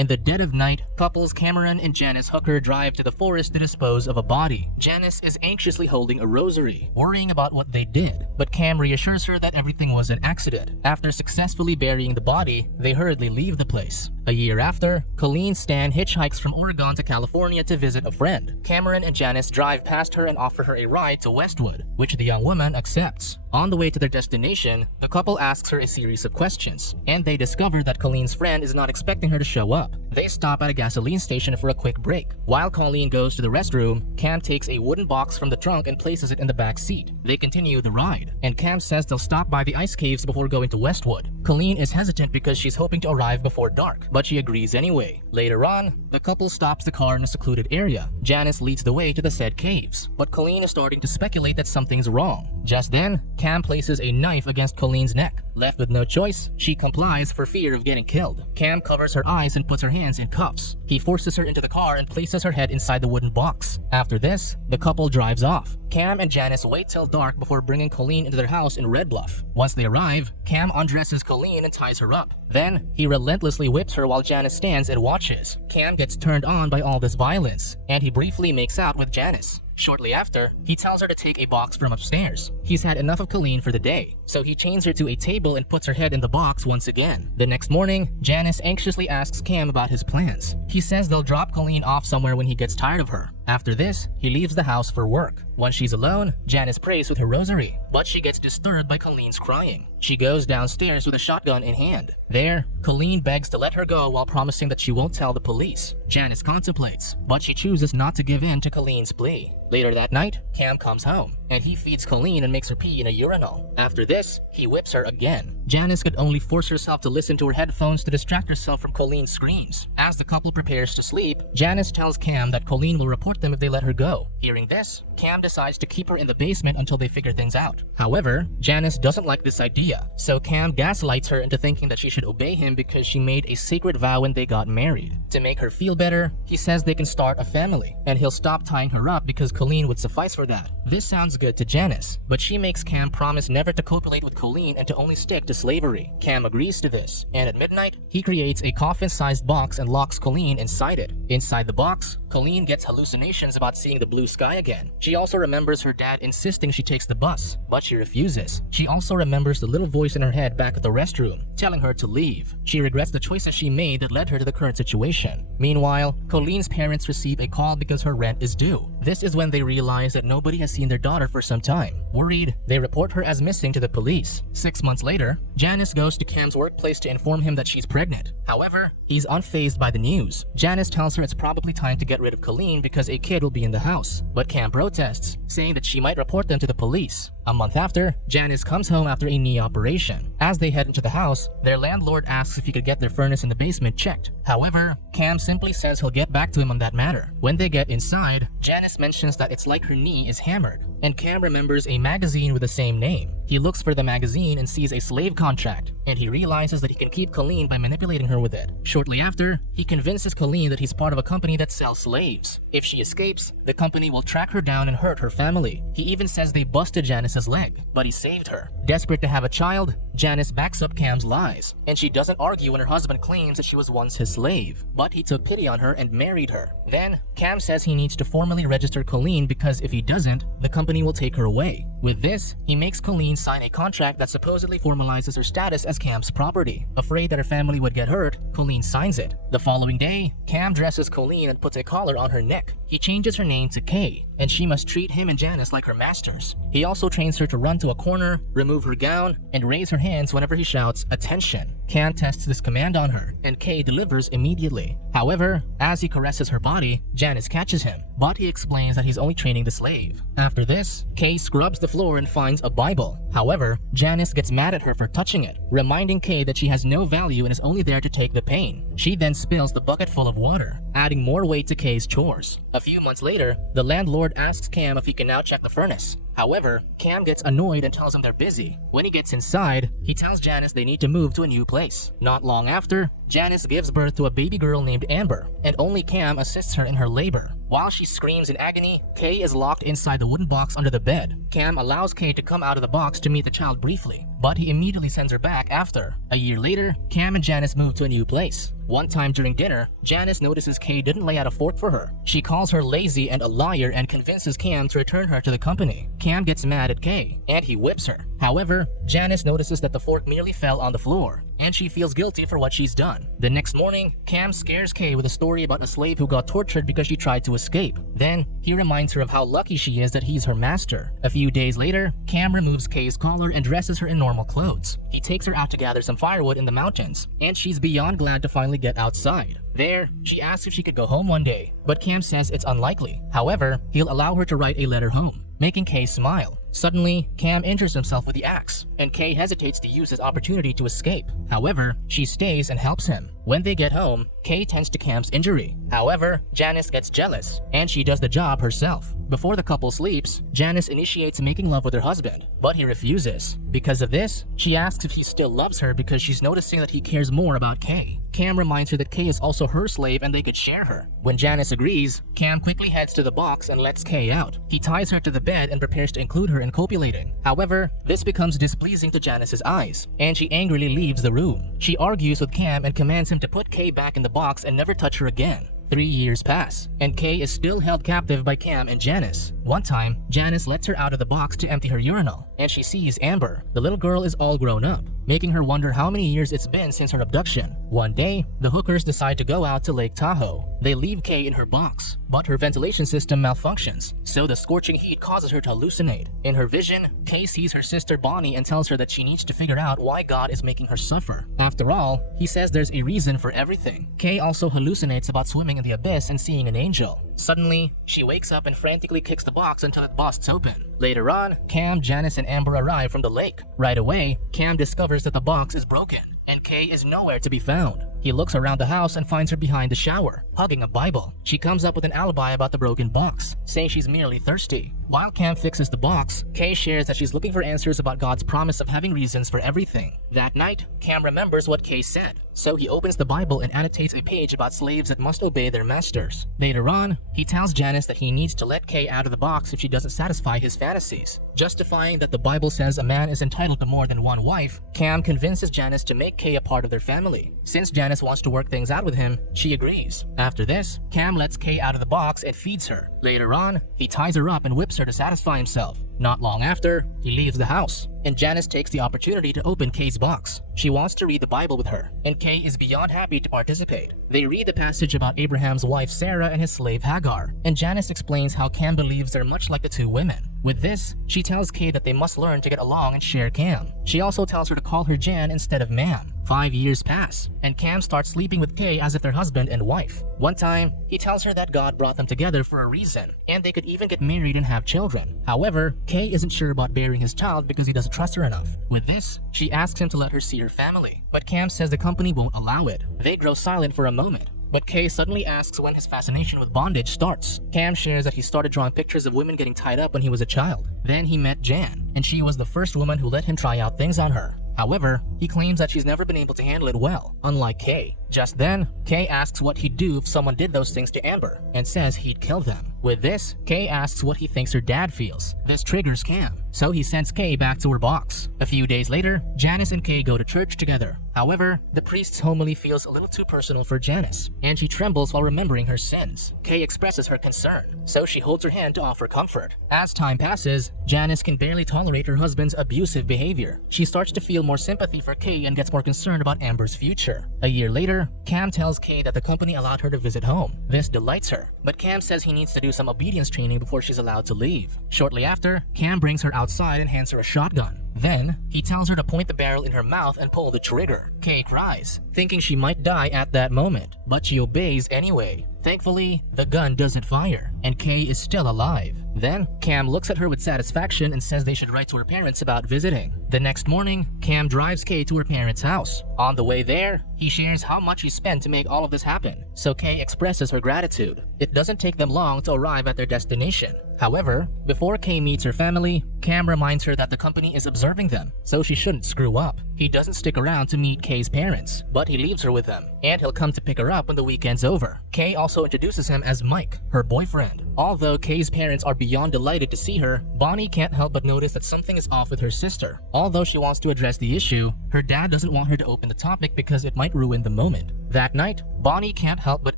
In the dead of night, couples Cameron and Janice Hooker drive to the forest to dispose of a body. Janice is anxiously holding a rosary, worrying about what they did, but Cam reassures her that everything was an accident. After successfully burying the body, they hurriedly leave the place. A year after, Colleen Stan hitchhikes from Oregon to California to visit a friend. Cameron and Janice drive past her and offer her a ride to Westwood, which the young woman accepts. On the way to their destination, the couple asks her a series of questions, and they discover that Colleen's friend is not expecting her to show up. They stop at a gasoline station for a quick break. While Colleen goes to the restroom, Cam takes a wooden box from the trunk and places it in the back seat. They continue the ride, and Cam says they'll stop by the ice caves before going to Westwood. Colleen is hesitant because she's hoping to arrive before dark, but she agrees anyway. Later on, the couple stops the car in a secluded area. Janice leads the way to the said caves, but Colleen is starting to speculate that something's wrong. Just then, Cam places a knife against Colleen's neck. Left with no choice, she complies for fear of getting killed. Cam covers her eyes and puts her hands in cuffs. He forces her into the car and places her head inside the wooden box. After this, the couple drives off. Cam and Janice wait till dark before bringing Colleen into their house in Red Bluff. Once they arrive, Cam undresses Colleen and ties her up. Then, he relentlessly whips her while Janice stands and watches. Cam gets turned on by all this violence, and he briefly makes out with Janice. Shortly after, he tells her to take a box from upstairs. He's had enough of Colleen for the day, so he chains her to a table and puts her head in the box once again. The next morning, Janice anxiously asks Cam about his plans. He says they'll drop Colleen off somewhere when he gets tired of her. After this, he leaves the house for work. Once she's alone, Janice prays with her rosary, but she gets disturbed by Colleen's crying. She goes downstairs with a shotgun in hand. There, Colleen begs to let her go while promising that she won't tell the police. Janice contemplates, but she chooses not to give in to Colleen's plea. Later that night, Cam comes home, and he feeds Colleen and makes her pee in a urinal. After this, he whips her again. Janice could only force herself to listen to her headphones to distract herself from Colleen's screams. As the couple prepares to sleep, Janice tells Cam that Colleen will report them if they let her go. Hearing this, Cam decides to keep her in the basement until they figure things out. However, Janice doesn't like this idea, so Cam gaslights her into thinking that she should obey him because she made a sacred vow when they got married. To make her feel better, he says they can start a family, and he'll stop tying her up because Colleen would suffice for that. This sounds good to Janice, but she makes Cam promise never to copulate with Colleen and to only stick to slavery. Cam agrees to this, and at midnight, he creates a coffin-sized box and locks Colleen inside it. Inside the box, Colleen gets hallucinations about seeing the blue sky again. She also remembers her dad insisting she takes the bus, but she refuses. She also remembers the little voice in her head back at the restroom, telling her to leave. She regrets the choices she made that led her to the current situation. Meanwhile, Colleen's parents receive a call because her rent is due. This is when they realize that nobody has seen their daughter for some time. Worried, they report her as missing to the police. 6 months later, Janice goes to Cam's workplace to inform him that she's pregnant. However, he's unfazed by the news. Janice tells her it's probably time to get rid of Colleen because a kid will be in the house. But Cam protests, saying that she might report them to the police. A month after, Janice comes home after a knee operation. As they head into the house, their landlord asks if he could get their furnace in the basement checked. However, Cam simply says he'll get back to him on that matter. When they get inside, Janice mentions that it's like her knee is hammered, and Cam remembers a magazine with the same name. He looks for the magazine and sees a slave contract, and he realizes that he can keep Colleen by manipulating her with it. Shortly after, he convinces Colleen that he's part of a company that sells slaves. If she escapes, the company will track her down and hurt her family. He even says they busted Janice's leg, but he saved her. Desperate to have a child, Janice backs up Cam's lies, and she doesn't argue when her husband claims that she was once his slave, but he took pity on her and married her. Then, Cam says he needs to formally register Colleen because if he doesn't, the company will take her away. With this, he makes Colleen sign a contract that supposedly formalizes her status as Cam's property. Afraid that her family would get hurt, Colleen signs it. The following day, Cam dresses Colleen and puts a collar on her neck. He changes her name to Kay, and she must treat him and Janice like her masters. He also trains her to run to a corner, remove her gown, and raise her hands whenever he shouts, "Attention." Cam tests this command on her, and Kay delivers immediately. However, as he caresses her body, Janice catches him, but he explains that he's only training the slave. After this, Kay scrubs the floor and finds a Bible. However, Janice gets mad at her for touching it, reminding Kay that she has no value and is only there to take the pain. She then spills the bucket full of water, adding more weight to Kay's chores. A few months later, the landlord asks Cam if he can now check the furnace. However, Cam gets annoyed and tells him they're busy. When he gets inside, he tells Janice they need to move to a new place. Not long after, Janice gives birth to a baby girl named Amber, and only Cam assists her in her labor. While she screams in agony, Kay is locked inside the wooden box under the bed. Cam allows Kay to come out of the box to meet the child briefly, but he immediately sends her back after. A year later, Cam and Janice move to a new place. One time during dinner, Janice notices Kay didn't lay out a fork for her. She calls her lazy and a liar and convinces Cam to return her to the company. Cam gets mad at Kay, and he whips her. However, Janice notices that the fork merely fell on the floor, and she feels guilty for what she's done. The next morning, Cam scares Kay with a story about a slave who got tortured because she tried to escape. Then, he reminds her of how lucky she is that he's her master. A few days later, Cam removes Kay's collar and dresses her in normal clothes. He takes her out to gather some firewood in the mountains, and she's beyond glad to finally get outside. There, she asks if she could go home one day, but Cam says it's unlikely. However, he'll allow her to write a letter home, making Kay smile. Suddenly, Cam injures himself with the axe, and Kay hesitates to use his opportunity to escape. However, she stays and helps him. When they get home, Kay tends to Cam's injury. However, Janice gets jealous, and she does the job herself. Before the couple sleeps, Janice initiates making love with her husband, but he refuses. Because of this, she asks if he still loves her because she's noticing that he cares more about Kay. Cam reminds her that Kay is also her slave and they could share her. When Janice agrees, Cam quickly heads to the box and lets Kay out. He ties her to the bed and prepares to include her in copulating. However, this becomes displeasing to Janice's eyes, and she angrily leaves the room. She argues with Cam and commands him to put Kay back in the box and never touch her again. 3 years pass, and Kay is still held captive by Cam and Janice. One time, Janice lets her out of the box to empty her urinal, and she sees Amber. The little girl is all grown up, making her wonder how many years it's been since her abduction. One day, the hookers decide to go out to Lake Tahoe. They leave Kay in her box, but her ventilation system malfunctions, so the scorching heat causes her to hallucinate. In her vision, Kay sees her sister Bonnie and tells her that she needs to figure out why God is making her suffer. After all, he says there's a reason for everything. Kay also hallucinates about swimming in the abyss and seeing an angel. Suddenly, she wakes up and frantically kicks the box until it busts open. Later on, Cam, Janice, and Amber arrive from the lake. Right away, Cam discovers that the box is broken, and Kay is nowhere to be found. He looks around the house and finds her behind the shower, hugging a Bible. She comes up with an alibi about the broken box, saying she's merely thirsty. While Cam fixes the box, Kay shares that she's looking for answers about God's promise of having reasons for everything. That night, Cam remembers what Kay said, so he opens the Bible and annotates a page about slaves that must obey their masters. Later on, he tells Janice that he needs to let Kay out of the box if she doesn't satisfy his fantasies. Justifying that the Bible says a man is entitled to more than one wife, Cam convinces Janice to make Kay a part of their family. Since Janice wants to work things out with him, she agrees. After this, Cam lets Kay out of the box and feeds her. Later on, he ties her up and whips her to satisfy himself. Not long after, he leaves the house, and Janice takes the opportunity to open Kay's box. She wants to read the Bible with her, and Kay is beyond happy to participate. They read the passage about Abraham's wife Sarah and his slave Hagar, and Janice explains how Cam believes they're much like the two women. With this, she tells Kay that they must learn to get along and share Cam. She also tells her to call her Jan instead of ma'am. 5 years pass, and Cam starts sleeping with Kay as if they're husband and wife. One time, he tells her that God brought them together for a reason, and they could even get married and have children. However, Kay isn't sure about bearing his child because he doesn't trust her enough. With this, she asks him to let her see her family, but Cam says the company won't allow it. They grow silent for a moment, but Kay suddenly asks when his fascination with bondage starts. Cam shares that he started drawing pictures of women getting tied up when he was a child. Then he met Jan, and she was the first woman who let him try out things on her. However, he claims that she's never been able to handle it well, unlike Kay. Just then, Kay asks what he'd do if someone did those things to Amber, and says he'd kill them. With this, Kay asks what he thinks her dad feels. This triggers Cam, so he sends Kay back to her box. A few days later, Janice and Kay go to church together. However, the priest's homily feels a little too personal for Janice, and she trembles while remembering her sins. Kay expresses her concern, so she holds her hand to offer comfort. As time passes, Janice can barely tolerate her husband's abusive behavior. She starts to feel more sympathy for Kay and gets more concerned about Amber's future. A year later, Cam tells Kay that the company allowed her to visit home. This delights her, but Cam says he needs to do some obedience training before she's allowed to leave. Shortly after, Cam brings her outside and hands her a shotgun. Then, he tells her to point the barrel in her mouth and pull the trigger. Kay cries, thinking she might die at that moment, but she obeys anyway. Thankfully, the gun doesn't fire, and Kay is still alive. Then, Cam looks at her with satisfaction and says they should write to her parents about visiting. The next morning, Cam drives Kay to her parents' house. On the way there, he shares how much he spent to make all of this happen, so Kay expresses her gratitude. It doesn't take them long to arrive at their destination. However, before Kay meets her family, Cam reminds her that the company is observing them, so she shouldn't screw up. He doesn't stick around to meet Kay's parents, but he leaves her with them, and he'll come to pick her up when the weekend's over. Kay also introduces him as Mike, her boyfriend. girlfriend. Although Kay's parents are beyond delighted to see her, Bonnie can't help but notice that something is off with her sister. Although she wants to address the issue, her dad doesn't want her to open the topic because it might ruin the moment. That night, Bonnie can't help but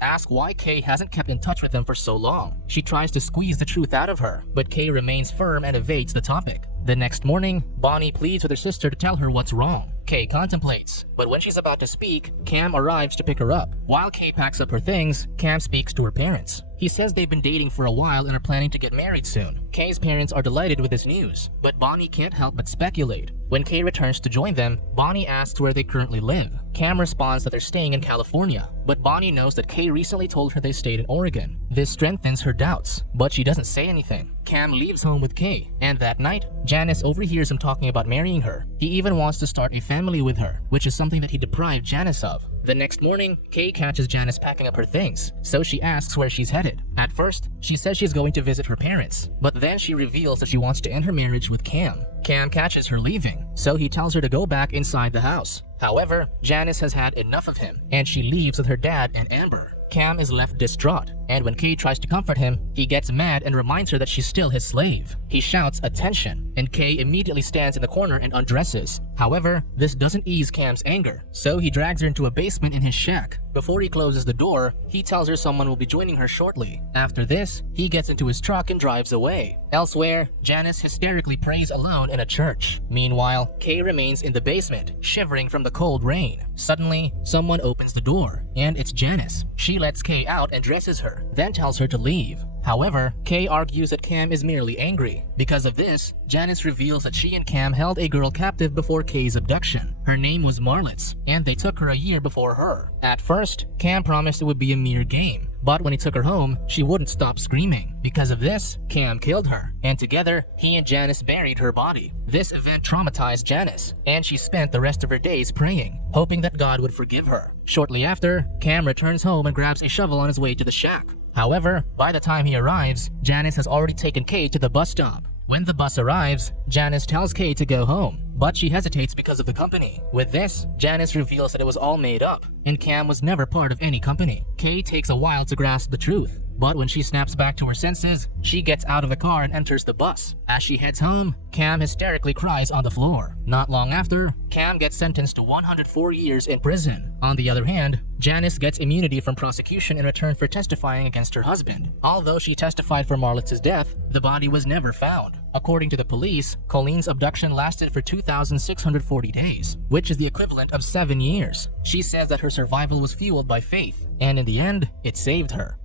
ask why Kay hasn't kept in touch with him for so long. She tries to squeeze the truth out of her, but Kay remains firm and evades the topic. The next morning, Bonnie pleads with her sister to tell her what's wrong. Kay contemplates, but when she's about to speak, Cam arrives to pick her up. While Kay packs up her things, Cam speaks to her parents. He says they've been dating for a while and are planning to get married soon. Kay's parents are delighted with this news, but Bonnie can't help but speculate. When Kay returns to join them, Bonnie asks where they currently live. Cam responds that they're staying in California, but Bonnie knows that Kay recently told her they stayed in Oregon. This strengthens her doubts, but she doesn't say anything. Cam leaves home with Kay, and that night, Janice overhears him talking about marrying her. He even wants to start a family with her, which is something that he deprived Janice of. The next morning, Kay catches Janice packing up her things, so she asks where she's headed. At first, she says she's going to visit her parents, but then she reveals that she wants to end her marriage with Cam. Cam catches her leaving, so he tells her to go back inside the house. However, Janice has had enough of him, and she leaves with her dad and Amber. Cam is left distraught, and when Kay tries to comfort him, he gets mad and reminds her that she's still his slave. He shouts attention, and Kay immediately stands in the corner and undresses. However, this doesn't ease Cam's anger, so he drags her into a basement in his shack. Before he closes the door, he tells her someone will be joining her shortly. After this, he gets into his truck and drives away. Elsewhere, Janice hysterically prays alone in a church. Meanwhile, Kay remains in the basement, shivering from the cold rain. Suddenly, someone opens the door, and it's Janice. She lets Kay out and dresses her, then tells her to leave. However, Kay argues that Cam is merely angry. Because of this, Janice reveals that she and Cam held a girl captive before Kay's abduction. Her name was Marlitz, and they took her a year before her. At first, Cam promised it would be a mere game, but when he took her home, she wouldn't stop screaming. Because of this, Cam killed her, and together, he and Janice buried her body. This event traumatized Janice, and she spent the rest of her days praying, hoping that God would forgive her. Shortly after, Cam returns home and grabs a shovel on his way to the shack. However, by the time he arrives, Janice has already taken Kay to the bus stop. When the bus arrives, Janice tells Kay to go home, but she hesitates because of the company. With this, Janice reveals that it was all made up, and Cam was never part of any company. Kay takes a while to grasp the truth, but when she snaps back to her senses, she gets out of the car and enters the bus. As she heads home, Cam hysterically cries on the floor. Not long after, Cam gets sentenced to 104 years in prison. On the other hand, Janice gets immunity from prosecution in return for testifying against her husband. Although she testified for Marlitz's death, the body was never found. According to the police, Colleen's abduction lasted for 2,640 days, which is the equivalent of 7 years. She says that her survival was fueled by faith, and in the end, it saved her.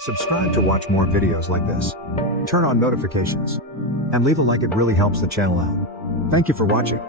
Subscribe to watch more videos like this. Turn on notifications. And leave a like, it really helps the channel out. Thank you for watching.